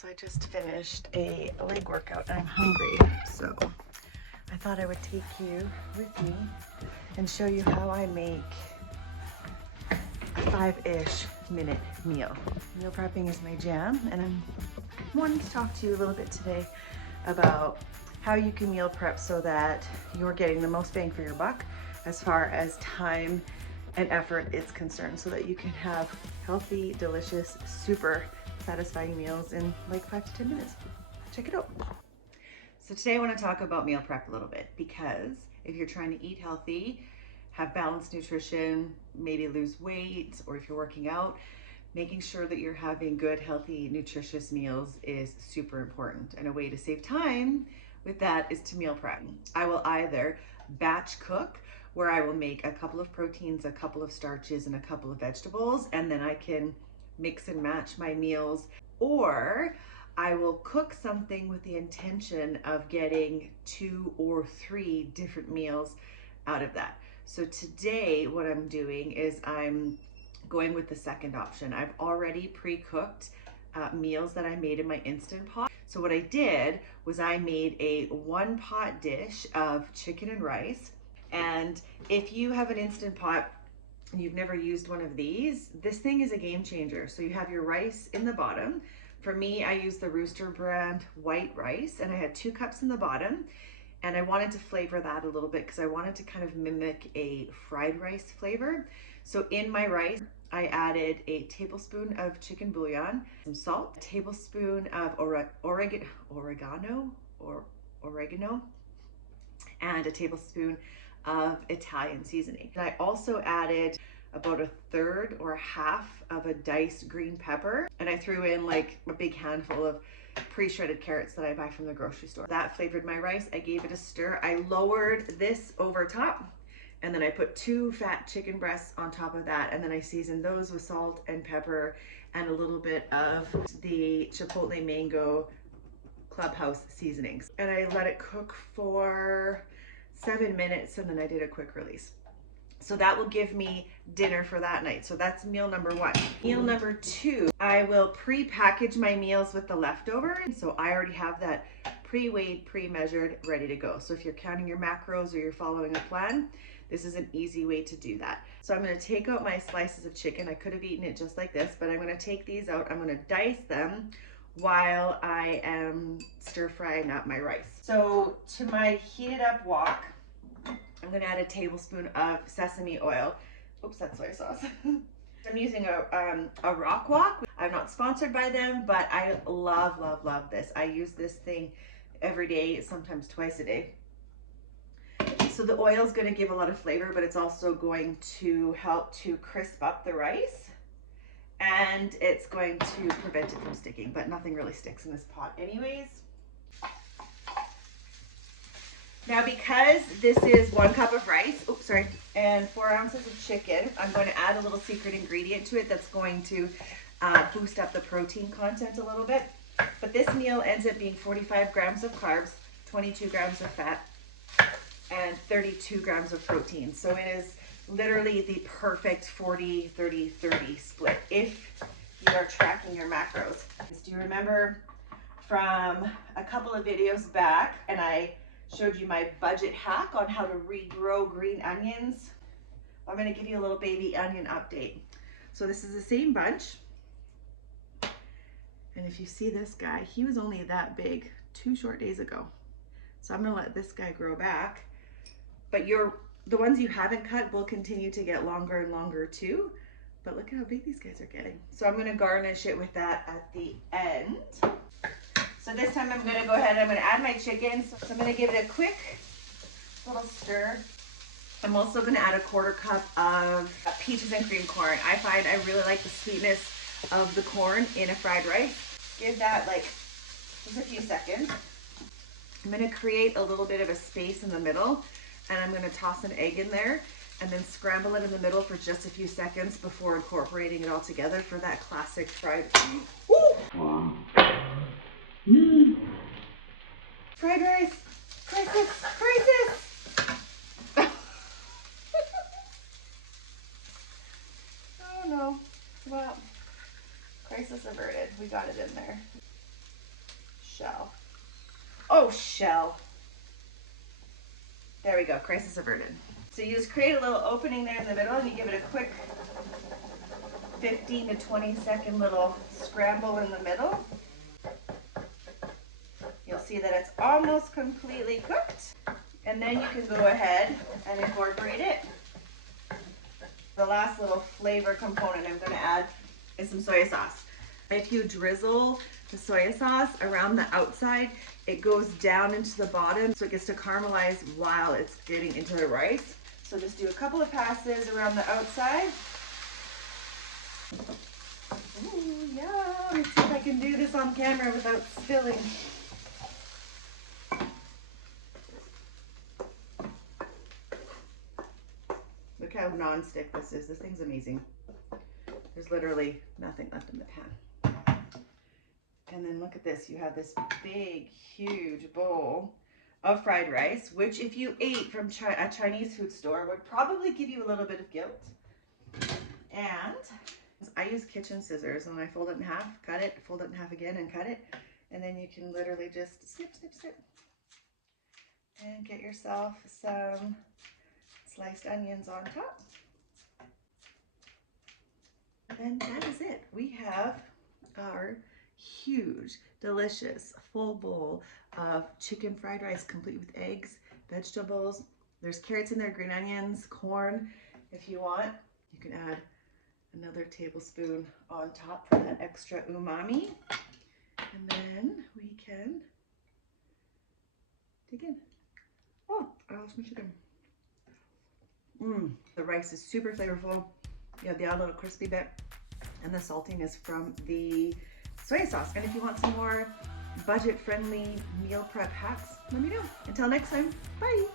So I just finished a leg workout and I'm hungry. So I thought I would take you with me and show you how I make a 5-ish minute meal. Meal prepping is my jam, and I'm wanting to talk to you a little bit today about how you can meal prep so that you're getting the most bang for your buck as far as time and effort is concerned, so that you can have healthy, delicious, super satisfying meals in like 5 to 10 minutes. Check it out. So today I want to talk about meal prep a little bit, because if you're trying to eat healthy, have balanced nutrition, maybe lose weight, or if you're working out, making sure that you're having good, healthy, nutritious meals is super important. And a way to save time with that is to meal prep. I will either batch cook, where I will make a couple of proteins, a couple of starches, and a couple of vegetables, and then I can mix and match my meals, or I will cook something with the intention of getting 2 or 3 different meals out of that. So today what I'm doing is I'm going with the second option. I've already pre-cooked meals that I made in my Instant Pot. So what I did was I made a 1-pot dish of chicken and rice. And if you have an Instant Pot and you've never used one of these, this thing is a game changer. So you have your rice in the bottom. For me, I use the Rooster brand white rice, and I had 2 cups in the bottom. And I wanted to flavor that a little bit because I wanted to kind of mimic a fried rice flavor. So in my rice, I added a tablespoon of chicken bouillon, some salt, a tablespoon of oregano, and a tablespoon of Italian seasoning. And I also added about 1/3 or 1/2 of a diced green pepper, and I threw in like a big handful of pre-shredded carrots that I buy from the grocery store. That flavored my rice. I gave it a stir. I lowered this over top, and then I put 2 fat chicken breasts on top of that, and then I seasoned those with salt and pepper and a little bit of the Chipotle Mango Clubhouse seasonings. And I let it cook for 7 minutes, and then I did a quick release. So that will give me dinner for that night. So that's meal number 1. Meal number 2, I will pre-package my meals with the leftover. So I already have that pre-weighed, pre-measured, ready to go. So if you're counting your macros or you're following a plan, this is an easy way to do that. So I'm going to take out my slices of chicken. I could have eaten it just like this, but I'm going to take these out. I'm going to dice them while I am stir frying up my rice. So to my heated up wok, I'm going to add a tablespoon of sesame oil. Oops, that's soy sauce. I'm using a rock wok. I'm not sponsored by them, but I love, love, love this. I use this thing every day, sometimes twice a day. So the oil is going to give a lot of flavor, but it's also going to help to crisp up the rice, and it's going to prevent it from sticking, but nothing really sticks in this pot anyways. Now, because this is 1 cup of rice, and 4 ounces of chicken, I'm going to add a little secret ingredient to it that's going to boost up the protein content a little bit. But this meal ends up being 45 grams of carbs, 22 grams of fat, and 32 grams of protein. So it is literally the perfect 40-30-30 split if you are tracking your macros. Do you remember from a couple of videos back, and I showed you my budget hack on how to regrow green onions? I'm going to give you a little baby onion update. So this is the same bunch, and if you see this guy, he was only that big 2 short days ago. So I'm going to let this guy grow back, but the ones you haven't cut will continue to get longer and longer too. But look at how big these guys are getting. So I'm going to garnish it with that at the end. So this time I'm going to go ahead and I'm going to add my chicken. So I'm going to give it a quick little stir. I'm also going to add a 1/4 cup of peaches and cream corn. I find I really like the sweetness of the corn in a fried rice. Give that like just a few seconds. I'm going to create a little bit of a space in the middle, and I'm going to toss an egg in there and then scramble it in the middle for just a few seconds before incorporating it all together for that classic fried. Woo! Fried rice! Crisis! Crisis! Oh no. Well, crisis averted. We got it in there. shell. Oh, shell. There we go, crisis averted. So you just create a little opening there in the middle and you give it a quick 15 to 20 second little scramble in the middle. You'll see that it's almost completely cooked. And then you can go ahead and incorporate it. The last little flavor component I'm going to add is some soy sauce. If you drizzle the soy sauce around the outside, it goes down into the bottom, so it gets to caramelize while it's getting into the rice. So just do a couple of passes around the outside. Ooh, yeah. Let's see if I can do this on camera without spilling. Look how non-stick this is. This thing's amazing. There's literally nothing left in the pan. And then look at this. You have this big, huge bowl of fried rice, which if you ate from a Chinese food store would probably give you a little bit of guilt. And I use kitchen scissors, and when I fold it in half, cut it, fold it in half again and cut it. And then you can literally just snip, snip, snip. And get yourself some sliced onions on top. And that is it. We have our huge, delicious, full bowl of chicken fried rice, complete with eggs, vegetables. There's carrots in there, green onions, corn. If you want, you can add another tablespoon on top for that extra umami. And then we can dig in. Oh, I lost my chicken. The rice is super flavorful. You have the odd little crispy bit, and the saltiness from the soy sauce. And if you want some more budget-friendly meal prep hacks, let me know. Until next time, bye.